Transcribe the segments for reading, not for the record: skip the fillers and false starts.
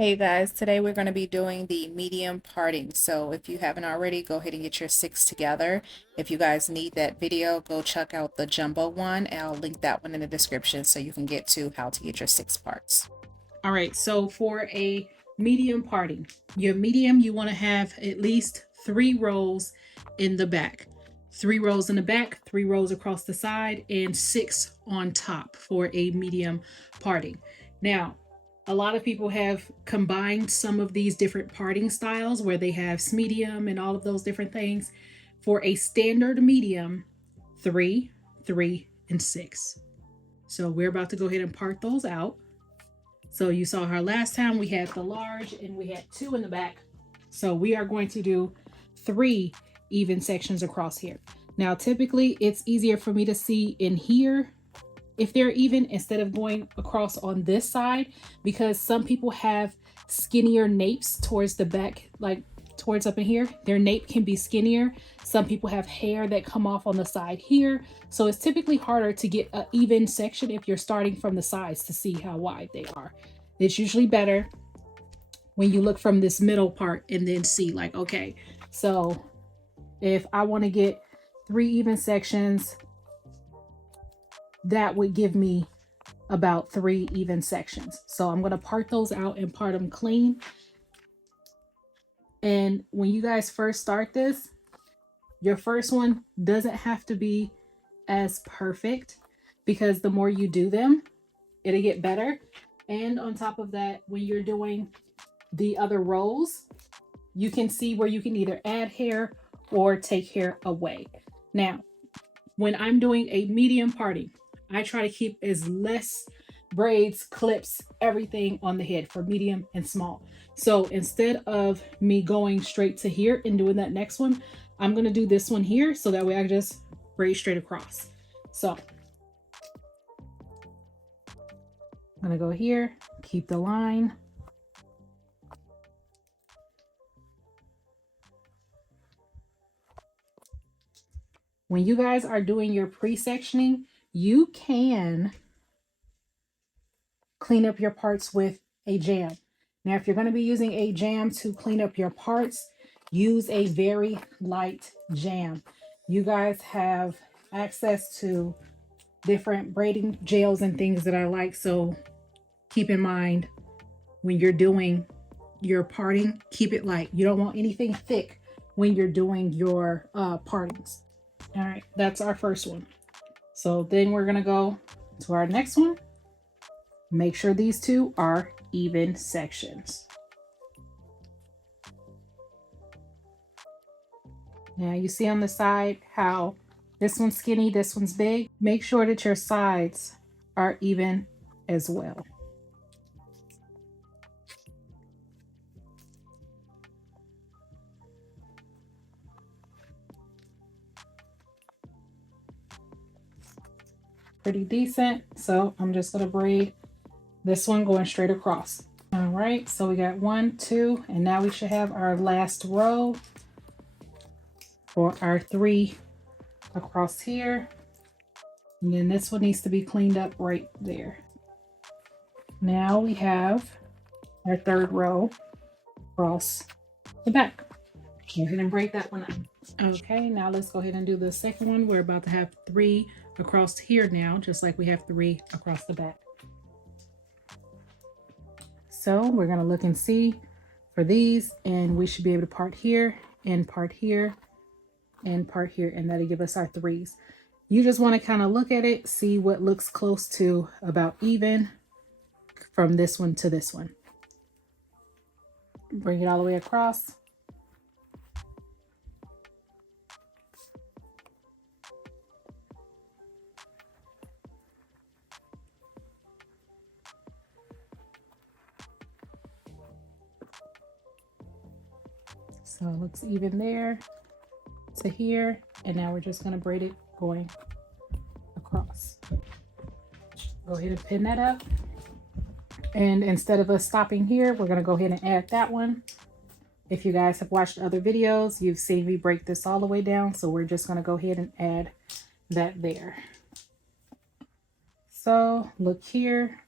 Hey guys, today we're going to be doing the medium parting. So if you haven't already, go ahead and get your six together. If you guys need that video, go check out the jumbo one, and I'll link that one in the description so you can get to how to get your six parts. All right, so for a medium parting, your medium, you want to have at least 3 rows in the back. 3 rows in the back, 3 rows across the side, and 6 on top for a medium parting. Now, a lot of people have combined some of these different parting styles where they have medium and all of those different things. For a standard medium, 3, 3, and 6. So we're about to go ahead and part those out. So you saw her last time, we had the large and we had 2 in the back. So we are going to do 3 even sections across here. Now, typically it's easier for me to see in here if they're even instead of going across on this side, because some people have skinnier napes towards the back, like towards up in here. Their nape can be skinnier. Some people have hair that come off on the side here. So it's typically harder to get an even section if you're starting from the sides to see how wide they are. It's usually better when you look from this middle part and then see like, okay, so if I want to get 3 even sections, that would give me about 3 even sections. So I'm going to part those out and part them clean. And when you guys first start this, your first one doesn't have to be as perfect, because the more you do them, it'll get better. And on top of that, when you're doing the other rows, you can see where you can either add hair or take hair away. Now, when I'm doing a medium parting, I try to keep as less braids, clips, everything on the head for medium and small. So instead of me going straight to here and doing that next one, I'm going to do this one here so that way I just braid straight across. So I'm going to go here, keep the line. When you guys are doing your pre-sectioning, you can clean up your parts with a jam. Now, if you're going to be using a jam to clean up your parts, use a very light jam. You guys have access to different braiding gels and things that I like, so keep in mind when you're doing your parting, keep it light. You don't want anything thick when you're doing your partings. All right, that's our first one. So then we're going to go to our next one. Make sure these 2 are even sections. Now you see on the side how this one's skinny, this one's big. Make sure that your sides are even as well. Pretty decent. So I'm just going to braid this one going straight across. All right, so we got 1, 2, and now we should have our last row for our 3 across here. And then this one needs to be cleaned up right there. Now we have our 3rd row across the back. Go ahead and break that one up. Okay, now let's go ahead and do the second one. We're about to have 3 across here now, just like we have 3 across the back. So we're going to look and see for these, and we should be able to part here and part here and part here, and that'll give us our 3s. You just want to kind of look at it, see what looks close to about even from this one to this one. Bring it all the way across. So it looks even there to here, and now we're just going to braid it going across. Go ahead and pin that up, and instead of us stopping here, we're going to go ahead and add that one. If you guys have watched other videos, you've seen me break this all the way down, so we're just going to go ahead and add that there. So look here,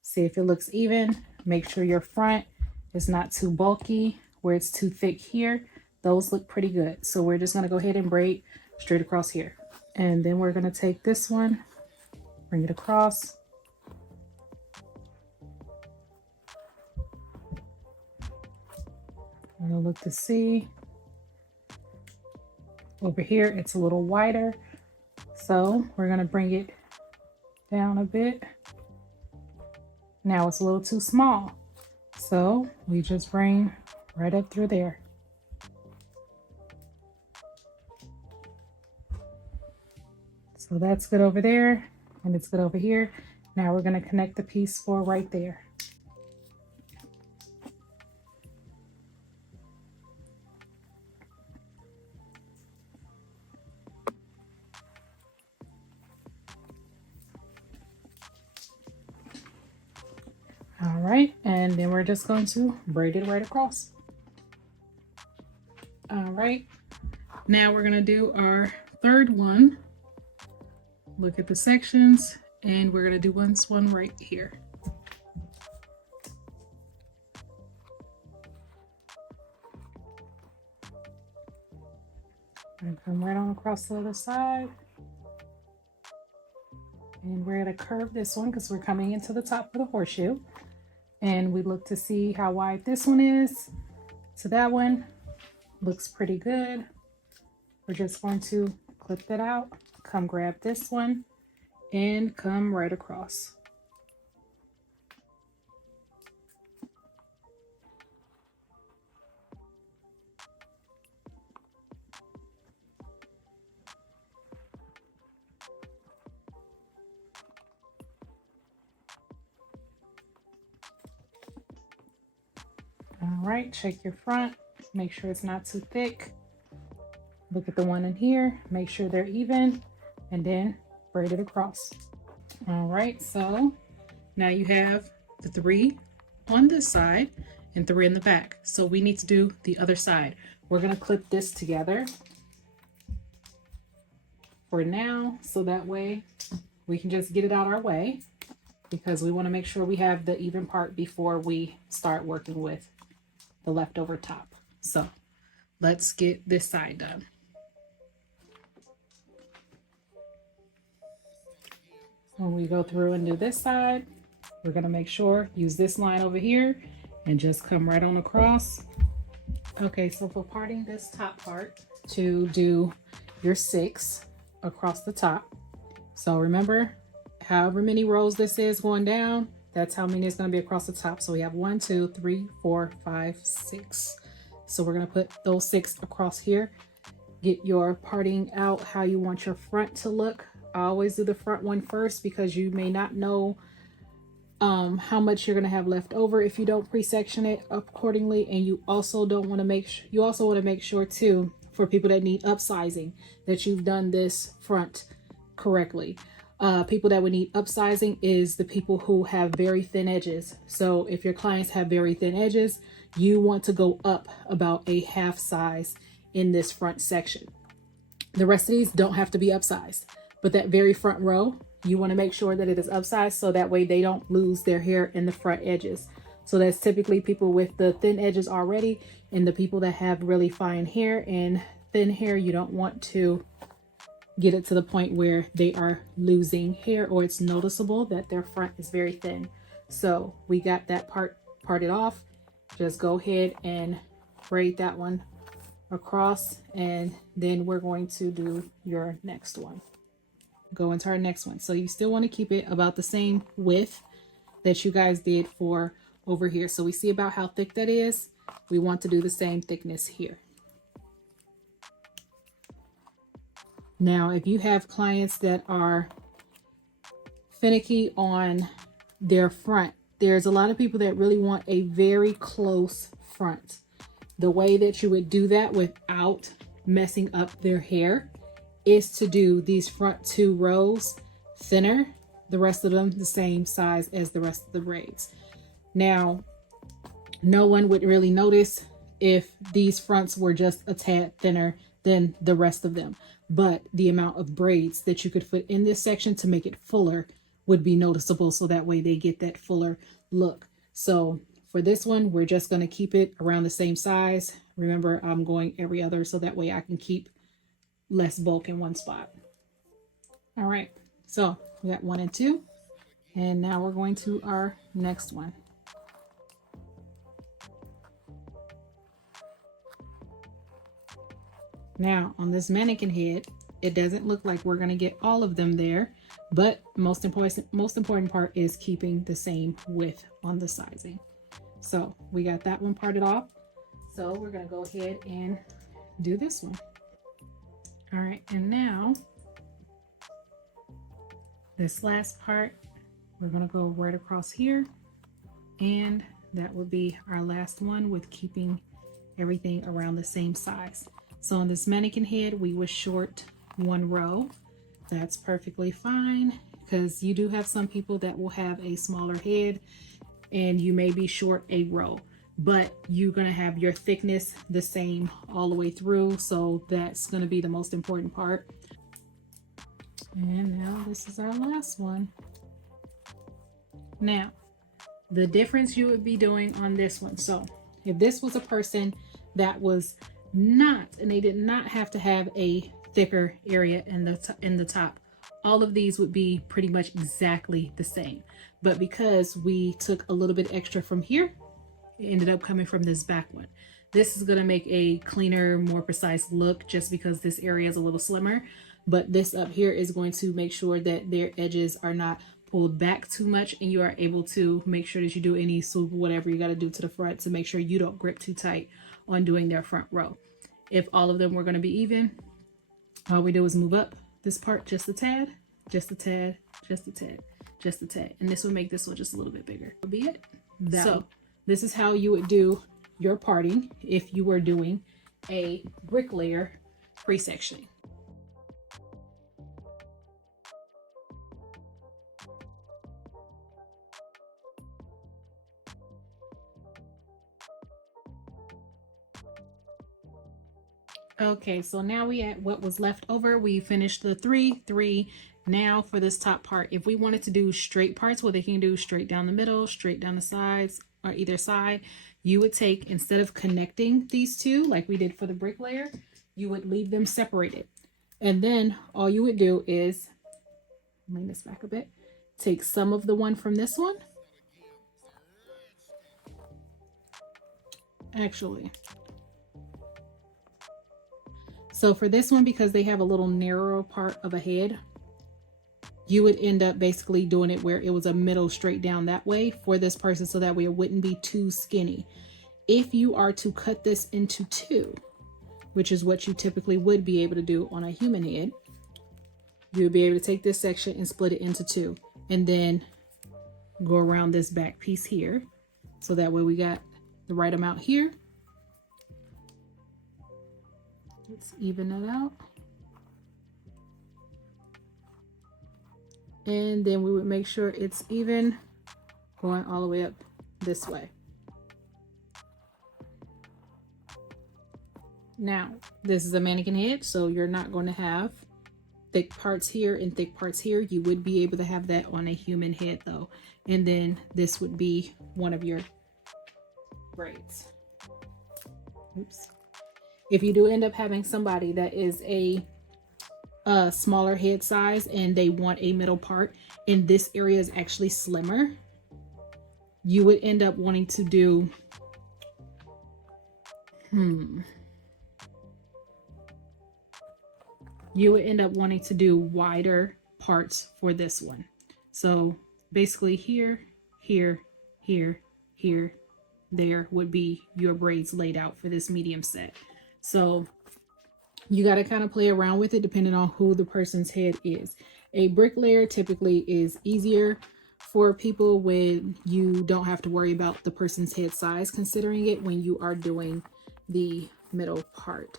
see if it looks even. Make sure your front is not too bulky where it's too thick here. Those look pretty good. So we're just going to go ahead and braid straight across here. And then we're going to take this one, bring it across. I'm going to look to see. Over here, it's a little wider. So we're going to bring it down a bit. Now it's a little too small. So we just bring right up through there. So that's good over there, and it's good over here. Now we're going to connect the piece for right there. All right, and then we're just going to braid it right across. All right, now we're going to do our third one. Look at the sections, and we're going to do one right here. And come right on across the other side. And we're going to curve this one because we're coming into the top for the horseshoe. And we look to see how wide this one is. So that one looks pretty good. We're just going to clip that out, come grab this one, and come right across. All right, check your front, make sure it's not too thick. Look at the one in here, make sure they're even, and then braid it across. All right, so now you have the 3 on this side and 3 in the back. So we need to do the other side. We're gonna clip this together for now, so that way we can just get it out our way, because we wanna make sure we have the even part before we start working with the leftover top. So let's get this side done. When we go through and do this side, we're going to make sure, use this line over here and just come right on across. Okay, so for parting this top part, to do your 6 across the top. So remember, however many rows this is going down, that's how many is going to be across the top. So we have 1, 2, 3, 4, 5, 6. So we're going to put those 6 across here. Get your parting out how you want your front to look. I always do the front one first because you may not know how much you're going to have left over if you don't pre-section it accordingly. And you also don't want to make sure too, for people that need upsizing, that you've done this front correctly. People that would need upsizing is the people who have very thin edges. So if your clients have very thin edges, you want to go up about a half size in this front section. The rest of these don't have to be upsized, but that very front row, you want to make sure that it is upsized so that way they don't lose their hair in the front edges. So that's typically people with the thin edges already, and the people that have really fine hair and thin hair, you don't want to get it to the point where they are losing hair or it's noticeable that their front is very thin. So we got that part parted off. Just go ahead and braid that one across, and then we're going to do your next one. Go into our next one. So you still want to keep it about the same width that you guys did for over here. So we see about how thick that is. We want to do the same thickness here. Now, if you have clients that are finicky on their front, there's a lot of people that really want a very close front. The way that you would do that without messing up their hair is to do these front 2 rows thinner, the rest of them the same size as the rest of the braids. Now, no one would really notice if these fronts were just a tad thinner than the rest of them, but the amount of braids that you could put in this section to make it fuller would be noticeable, so that way they get that fuller look. So for this one, we're just going to keep it around the same size. Remember, I'm going every other so that way I can keep less bulk in one spot. All right, so we got 1 and 2, and now we're going to our next one. Now on this mannequin head, it doesn't look like we're going to get all of them there, but most important part is keeping the same width on the sizing. So we got that one parted off. So we're going to go ahead and do this one. All right, and now this last part, we're going to go right across here, and that will be our last one with keeping everything around the same size. So on this mannequin head, we was short 1 row. That's perfectly fine, because you do have some people that will have a smaller head and you may be short a row, but you're going to have your thickness the same all the way through. So that's going to be the most important part. And now this is our last one. Now, the difference you would be doing on this one. So if this was a person that was not, and they did not have to have a thicker area in the top, all of these would be pretty much exactly the same. But because we took a little bit extra from here, it ended up coming from this back one. This is going to make a cleaner, more precise look just because this area is a little slimmer. But this up here is going to make sure that their edges are not pulled back too much, and you are able to make sure that you do any swoop, whatever you got to do to the front to make sure you don't grip too tight on doing their front row. If all of them were going to be even, all we do is move up this part just a tad, just a tad, just a tad, just a tad, and this would make this one just a little bit bigger. That would be it. So this is how you would do your parting if you were doing a bricklayer pre-sectioning. Okay, so now we at what was left over. We finished the 3, 3. Now for this top part, if we wanted to do straight parts, what they can do straight down the middle, straight down the sides, or either side, you would take, instead of connecting these two like we did for the bricklayer, you would leave them separated. And then all you would do is, lean this back a bit, take some of the one from this one. Actually, so for this one, because they have a little narrower part of a head, you would end up basically doing it where it was a middle straight down that way for this person, so that way it wouldn't be too skinny. If you are to cut this into 2, which is what you typically would be able to do on a human head, you would be able to take this section and split it into 2, and then go around this back piece here. So that way we got the right amount here. Let's even it out. And then we would make sure it's even going all the way up this way. Now, this is a mannequin head, so you're not going to have thick parts here and thick parts here. You would be able to have that on a human head though. And then this would be one of your braids. Oops. If you do end up having somebody that is a smaller head size and they want a middle part and this area is actually slimmer, you would end up wanting to do you would end up wanting to do wider parts for this one. So basically here, here, here, here, there would be your braids laid out for this medium set. So you got to kind of play around with it depending on who the person's head is. A bricklayer typically is easier for people when you don't have to worry about the person's head size, considering it when you are doing the middle part.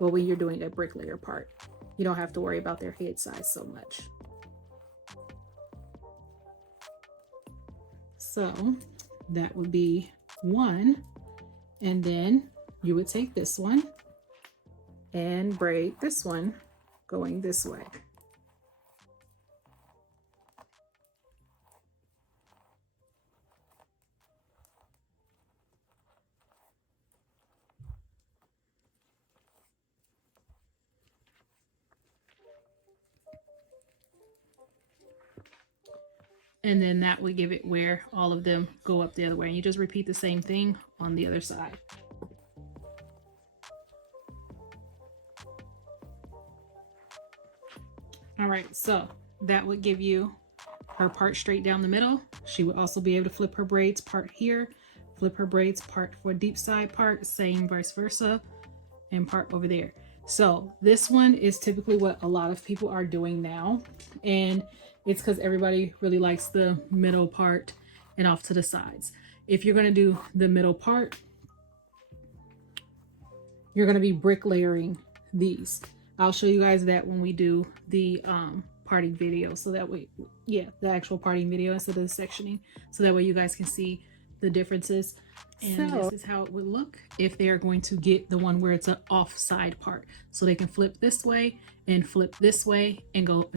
Well, when you're doing a bricklayer part, you don't have to worry about their head size so much. So that would be 1. And then you would take this one and braid this one going this way. and then that would give it where all of them go up the other way. And you just repeat the same thing on the other side. All right, so that would give you her part straight down the middle. She would also be able to flip her braids part here, flip her braids part for deep side part, same vice versa, and part over there. So this one is typically what a lot of people are doing now, and it's because everybody really likes the middle part and off to the sides. If you're going to do the middle part, you're going to be bricklayering these. I'll show you guys that when we do the parting video, so that way, yeah, the actual parting video instead of the sectioning, so that way you guys can see the differences. And so, this is how it would look if they're going to get the one where it's an offside part. So they can flip this way and flip this way and go